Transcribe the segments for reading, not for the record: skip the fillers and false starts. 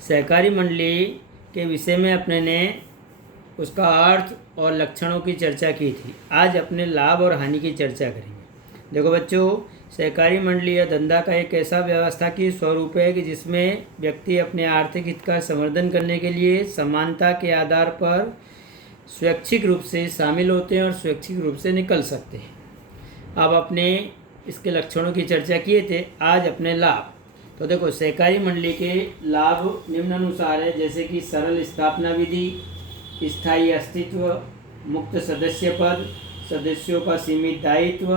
सहकारी मंडली के विषय में अपने ने उसका अर्थ और लक्षणों की चर्चा की थी। आज अपने लाभ और हानि की चर्चा करेंगे। देखो बच्चों, सहकारी मंडली या धंधा का एक ऐसा व्यवस्था की स्वरूप है कि जिसमें व्यक्ति अपने आर्थिक हित का संवर्धन करने के लिए समानता के आधार पर स्वैच्छिक रूप से शामिल होते हैं और स्वैच्छिक रूप से निकल सकते हैं। अब अपने इसके लक्षणों की चर्चा किए थे, आज अपने लाभ। तो देखो, सहकारी मंडली के लाभ निम्नानुसार है, जैसे कि सरल स्थापना विधि, स्थायी अस्तित्व, मुक्त सदस्य पद, सदस्यों का सीमित दायित्व,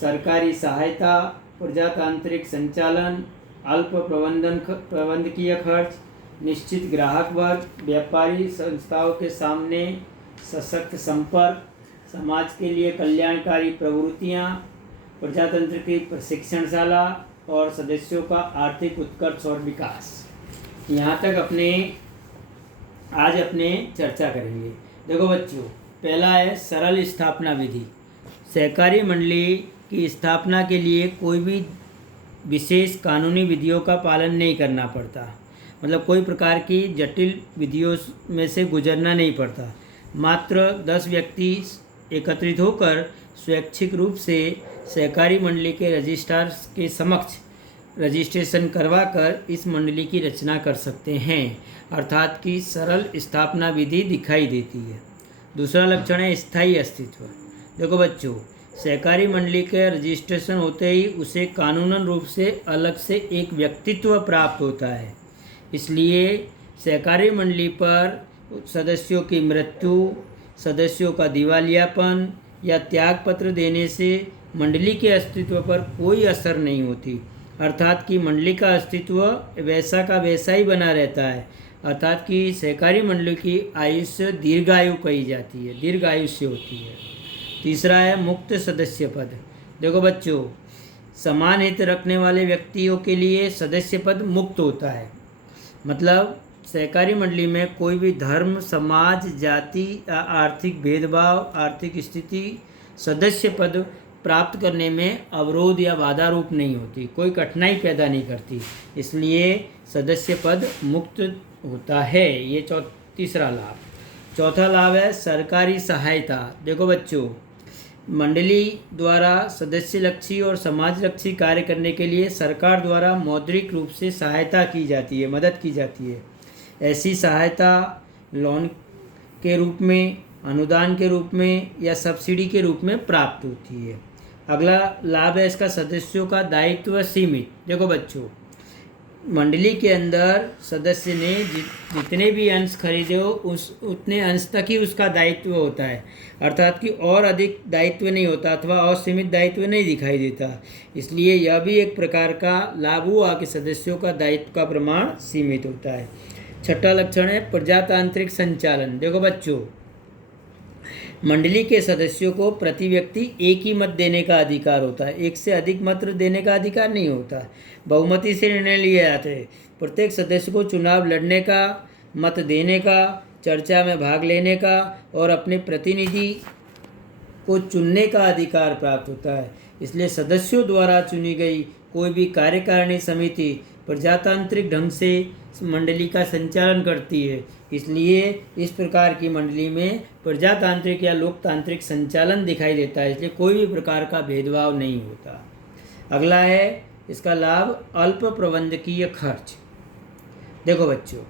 सरकारी सहायता, प्रजातांत्रिक संचालन, अल्प प्रबंधकीय खर्च, निश्चित ग्राहक वर्ग, व्यापारी संस्थाओं के सामने सशक्त संपर्क, समाज के लिए कल्याणकारी प्रवृत्तियाँ, प्रजातंत्र की प्रशिक्षणशाला और सदस्यों का आर्थिक उत्कर्ष और विकास। यहाँ तक आज अपने चर्चा करेंगे। देखो बच्चों, पहला है सरल स्थापना विधि। सहकारी मंडली की स्थापना के लिए कोई भी विशेष कानूनी विधियों का पालन नहीं करना पड़ता, मतलब कोई प्रकार की जटिल विधियों में से गुजरना नहीं पड़ता। मात्र 10 व्यक्ति एकत्रित होकर स्वैच्छिक रूप से सहकारी मंडली के रजिस्ट्रार के समक्ष रजिस्ट्रेशन करवाकर इस मंडली की रचना कर सकते हैं, अर्थात कि सरल स्थापना विधि दिखाई देती है। दूसरा लक्षण है स्थायी अस्तित्व। देखो बच्चों, सहकारी मंडली के रजिस्ट्रेशन होते ही उसे कानूनन रूप से अलग से एक व्यक्तित्व प्राप्त होता है। इसलिए सहकारी मंडली पर सदस्यों की मृत्यु, सदस्यों का दिवालियापन या त्यागपत्र देने से मंडली के अस्तित्व पर कोई असर नहीं होती, अर्थात कि मंडली का अस्तित्व वैसा का वैसा ही बना रहता है, अर्थात कि सहकारी मंडली की आयुष्य दीर्घायु कही जाती है, दीर्घायुष्य होती है। तीसरा है मुक्त सदस्य पद। देखो बच्चों, समान हित रखने वाले व्यक्तियों के लिए सदस्य पद मुक्त होता है, मतलब सहकारी मंडली में कोई भी धर्म, समाज, जाति या आर्थिक भेदभाव, आर्थिक स्थिति सदस्य पद प्राप्त करने में अवरोध या बाधा रूप नहीं होती, कोई कठिनाई पैदा नहीं करती, इसलिए सदस्य पद मुक्त होता है। ये तीसरा लाभ। चौथा लाभ है सरकारी सहायता। देखो बच्चों, मंडली द्वारा सदस्यलक्षी और समाजलक्षी कार्य करने के लिए सरकार द्वारा मौद्रिक रूप से सहायता की जाती है, मदद की जाती है। ऐसी सहायता लोन के रूप में, अनुदान के रूप में या सब्सिडी के रूप में प्राप्त होती है। अगला लाभ है इसका सदस्यों का दायित्व सीमित। देखो बच्चों, मंडली के अंदर सदस्य ने जितने भी अंश खरीदे हो उतने अंश तक ही उसका दायित्व होता है, अर्थात कि और अधिक दायित्व नहीं होता अथवा असीमित दायित्व नहीं दिखाई देता। इसलिए यह भी एक प्रकार का लाभ हुआ कि सदस्यों का दायित्व का प्रमाण सीमित होता है। छठा लक्षण है प्रजातांत्रिक संचालन। देखो बच्चों, मंडली के सदस्यों को प्रति व्यक्ति एक ही मत देने का अधिकार होता है, एक से अधिक मत देने का अधिकार नहीं होता। बहुमति से निर्णय लिए जाते हैं। प्रत्येक सदस्य को चुनाव लड़ने का, मत देने का, चर्चा में भाग लेने का और अपने प्रतिनिधि को चुनने का अधिकार प्राप्त होता है। इसलिए सदस्यों द्वारा चुनी गई कोई भी कार्यकारिणी समिति प्रजातांत्रिक ढंग से मंडली का संचालन करती है। इसलिए इस प्रकार की मंडली में प्रजातांत्रिक या लोकतांत्रिक संचालन दिखाई देता है, इसलिए कोई भी प्रकार का भेदभाव नहीं होता। अगला है इसका लाभ अल्प प्रबंधकीय खर्च। देखो बच्चों,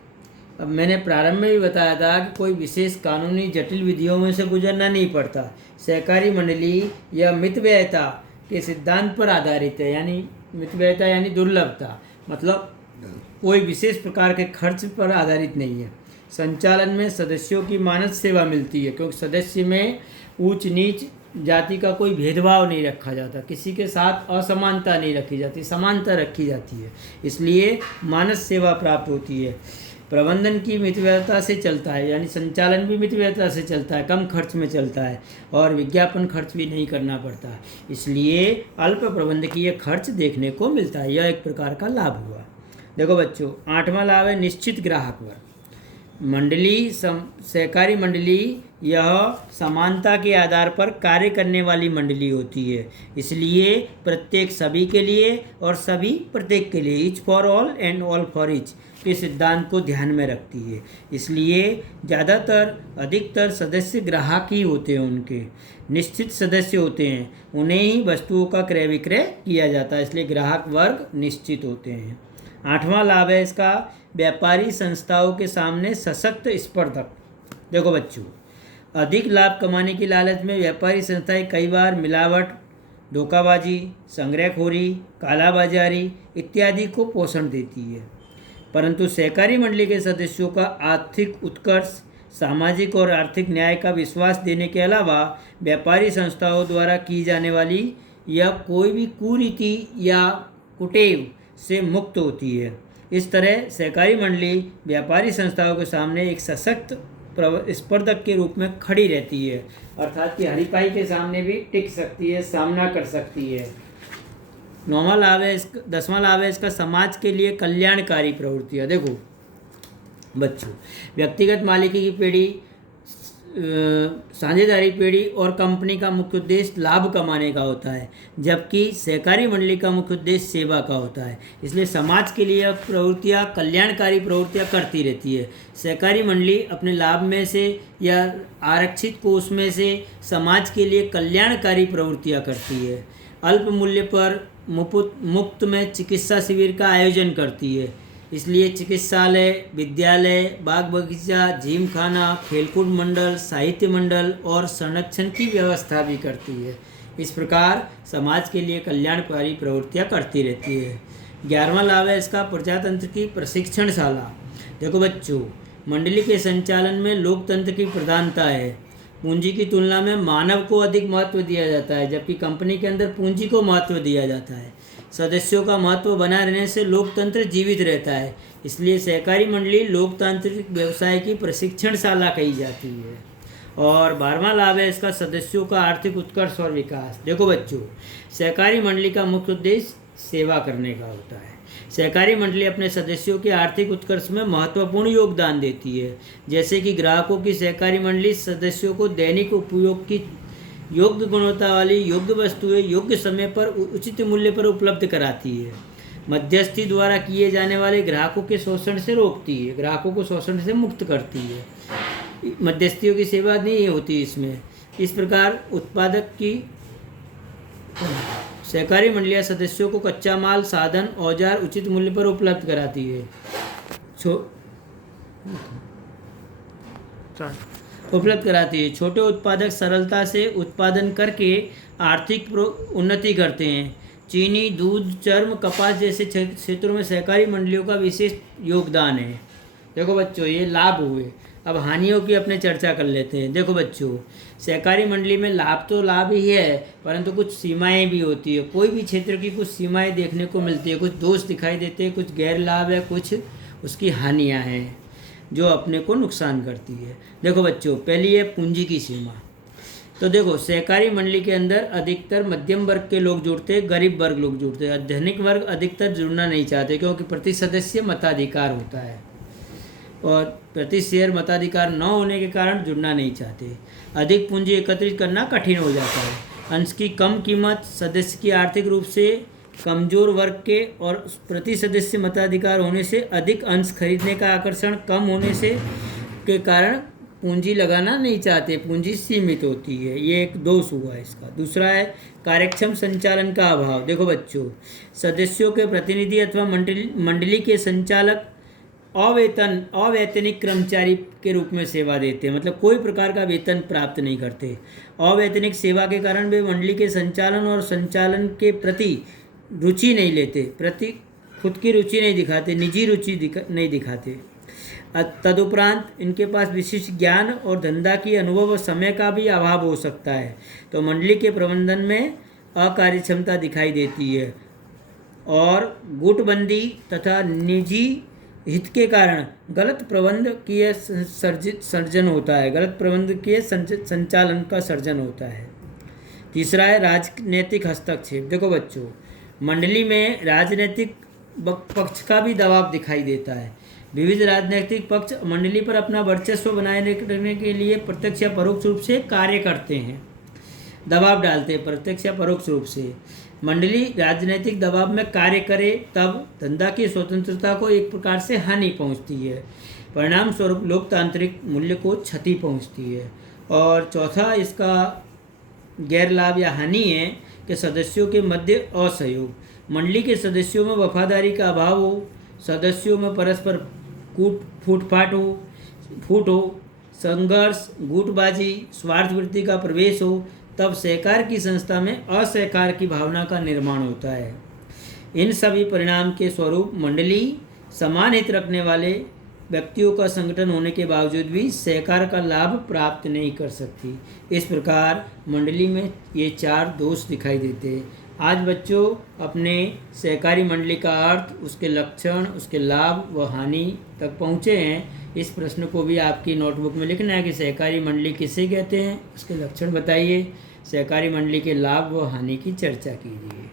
अब मैंने प्रारंभ में भी बताया था कि कोई विशेष कानूनी जटिल विधियों में से गुजरना नहीं पड़ता। सहकारी मंडली या मितव्ययता के सिद्धांत पर आधारित है, यानी मितव्ययता यानी दुर्लभता, मतलब कोई विशेष प्रकार के खर्च पर आधारित नहीं है। संचालन में सदस्यों की मानद सेवा मिलती है, क्योंकि सदस्य में ऊंच नीच जाति का कोई भेदभाव नहीं रखा जाता, किसी के साथ असमानता नहीं रखी जाती, समानता रखी जाती है, इसलिए मानद सेवा प्राप्त होती है। प्रबंधन की मितव्ययता से चलता है, यानी संचालन भी मितव्ययता से चलता है, कम खर्च में चलता है और विज्ञापन खर्च भी नहीं करना पड़ता, इसलिए अल्प प्रबंधकीय खर्च देखने को मिलता है। यह एक प्रकार का लाभ हुआ। देखो बच्चों, 8वां लाभ है निश्चित ग्राहक वर्ग। सहकारी मंडली यह समानता के आधार पर कार्य करने वाली मंडली होती है, इसलिए प्रत्येक सभी के लिए और सभी प्रत्येक के लिए, each for all and all for each के सिद्धांत को ध्यान में रखती है। इसलिए अधिकतर सदस्य ग्राहक ही होते हैं, उनके निश्चित सदस्य होते हैं, उन्हें ही वस्तुओं का क्रय विक्रय किया जाता है, इसलिए ग्राहक वर्ग निश्चित होते हैं। 8वां लाभ है इसका, व्यापारी संस्थाओं के सामने सशक्त स्पर्धक। देखो बच्चों, अधिक लाभ कमाने की लालच में व्यापारी संस्थाएं कई बार मिलावट, धोखाबाजी, संग्रहखोरी, कालाबाजारी इत्यादि को पोषण देती है, परंतु सहकारी मंडली के सदस्यों का आर्थिक उत्कर्ष, सामाजिक और आर्थिक न्याय का विश्वास देने के अलावा व्यापारी संस्थाओं द्वारा की जाने वाली या कोई भी कुरीति या कुटेव से मुक्त होती है। इस तरह सहकारी मंडली व्यापारी संस्थाओं के सामने एक सशक्त स्पर्धक के रूप में खड़ी रहती है, अर्थात कि हरीफाई के सामने भी टिक सकती है, सामना कर सकती है। 10वां लाभ है इसका, समाज के लिए कल्याणकारी प्रवृत्तियाँ। देखो बच्चों, व्यक्तिगत मालिकी की पीढ़ी, साझेदारी पीढ़ी और कंपनी का मुख्य उद्देश्य लाभ कमाने का होता है, जबकि सहकारी मंडली का मुख्य उद्देश्य सेवा का होता है। इसलिए समाज के लिए प्रवृत्तियाँ, कल्याणकारी प्रवृत्तियाँ करती रहती है। सहकारी मंडली अपने लाभ में से या आरक्षित कोष में से समाज के लिए कल्याणकारी प्रवृत्तियाँ करती है। अल्प मूल्य पर मुफ्त में चिकित्सा शिविर का आयोजन करती है, इसलिए चिकित्सालय, विद्यालय, बाग बगीचा, जिम खाना, खेलकूद मंडल, साहित्य मंडल और संरक्षण की व्यवस्था भी करती है। इस प्रकार समाज के लिए कल्याणकारी प्रवृत्तियाँ करती रहती है। 11वां लाभ है इसका, प्रजातंत्र की प्रशिक्षणशाला। देखो बच्चों, मंडली के संचालन में लोकतंत्र की प्रधानता है। पूंजी की तुलना में मानव को अधिक महत्व दिया जाता है, जबकि कंपनी के अंदर पूंजी को महत्व दिया जाता है। सदस्यों का महत्व बना रहने से लोकतंत्र जीवित रहता है, इसलिए सहकारी मंडली लोकतांत्रिक व्यवसाय की प्रशिक्षणशाला कही जाती है। और 12वां लाभ है इसका, सदस्यों का आर्थिक उत्कर्ष और विकास। देखो बच्चों, सहकारी मंडली का मुख्य उद्देश्य सेवा करने का होता है। सहकारी मंडली अपने सदस्यों के आर्थिक उत्कर्ष में महत्वपूर्ण योगदान देती है, जैसे कि ग्राहकों की सहकारी मंडली सदस्यों को दैनिक उपयोग की योग्य गुणवत्ता वाली योग्य वस्तुएं योग्य समय पर उचित मूल्य पर उपलब्ध कराती है। मध्यस्थी द्वारा किए जाने वाले ग्राहकों के शोषण से रोकती है, ग्राहकों को शोषण से मुक्त करती है। मध्यस्थियों की सेवा नहीं होती इसमें। इस प्रकार उत्पादक की सहकारी मंडलियां सदस्यों को कच्चा माल, साधन, औजार उचित मूल्य पर उपलब्ध कराती है। छोटे उत्पादक सरलता से उत्पादन करके आर्थिक उन्नति करते हैं। चीनी, दूध, चर्म, कपास जैसे क्षेत्रों में सहकारी मंडलियों का विशेष योगदान है। देखो बच्चों, ये लाभ हुए। अब हानियों की अपने चर्चा कर लेते हैं। देखो बच्चों, सहकारी मंडली में लाभ तो लाभ ही है, परंतु कुछ सीमाएं भी होती है। कोई भी क्षेत्र की कुछ सीमाएं देखने को मिलती है, कुछ दोष दिखाई देते हैं, कुछ गैर लाभ है, कुछ उसकी हानियां हैं जो अपने को नुकसान करती है। देखो बच्चों, पहली है पूंजी की सीमा। तो देखो, सहकारी मंडली के अंदर अधिकतर मध्यम वर्ग के लोग जुड़ते हैं, गरीब वर्ग लोग जुड़ते हैं। धनिक वर्ग अधिकतर जुड़ना नहीं चाहते, क्योंकि प्रति सदस्य मताधिकार होता है और प्रति शेयर मताधिकार न होने के कारण जुड़ना नहीं चाहते। अधिक पूंजी एकत्रित करना कठिन हो जाता है। अंश की कम कीमत, सदस्य की आर्थिक रूप से कमजोर वर्ग के और प्रति सदस्य मताधिकार होने से अधिक अंश खरीदने का आकर्षण कम होने से के कारण पूंजी लगाना नहीं चाहते, पूंजी सीमित होती है। ये एक दोष हुआ इसका। दूसरा है कार्यक्षम संचालन का अभाव। देखो बच्चों, सदस्यों के प्रतिनिधि अथवा मंडली के संचालक अवैतनिक कर्मचारी के रूप में सेवा देते हैं, मतलब कोई प्रकार का वेतन प्राप्त नहीं करते। अवैतनिक सेवा के कारण वे मंडली के संचालन और संचालन के प्रति रुचि नहीं लेते, खुद की रुचि नहीं दिखाते, निजी रुचि नहीं दिखाते। तदुपरांत इनके पास विशिष्ट ज्ञान और धंधा की अनुभव और समय का भी अभाव हो सकता है, तो मंडली के प्रबंधन में अकार्यक्षमता दिखाई देती है और गुटबंदी तथा निजी हित के कारण गलत प्रबंध किए सर्जन होता है, गलत प्रबंध किए संचालन का सर्जन होता है। तीसरा है राजनीतिक हस्तक्षेप। देखो बच्चों, मंडली में राजनीतिक पक्ष का भी दबाव दिखाई देता है। विविध राजनीतिक पक्ष मंडली पर अपना वर्चस्व बनाए रखने के लिए प्रत्यक्ष या परोक्ष रूप से कार्य करते हैं, दबाव डालते हैं। प्रत्यक्ष या परोक्ष रूप से मंडली राजनीतिक दबाव में कार्य करे तब धंधा की स्वतंत्रता को एक प्रकार से हानि पहुंचती है, परिणाम स्वरूप लोकतांत्रिक मूल्य को क्षति पहुंचती है। और चौथा इसका गैर लाभ या हानि है कि सदस्यों के मध्य असहयोग, मंडली के सदस्यों में वफादारी का अभाव हो, सदस्यों में परस्पर फूट हो, संघर्ष, गुटबाजी, स्वार्थवृत्ति का प्रवेश हो, तब सहकार की संस्था में असहकार की भावना का निर्माण होता है। इन सभी परिणाम के स्वरूप मंडली समान हित रखने वाले व्यक्तियों का संगठन होने के बावजूद भी सहकार का लाभ प्राप्त नहीं कर सकती। इस प्रकार मंडली में ये 4 दोष दिखाई देते हैं। आज बच्चों अपने सहकारी मंडली का अर्थ, उसके लक्षण, उसके लाभ व हानि तक पहुँचे हैं। इस प्रश्न को भी आपकी नोटबुक में लिखना है कि सहकारी मंडली किसे कहते हैं, उसके लक्षण बताइए, सहकारी मंडली के लाभ व हानि की चर्चा कीजिए।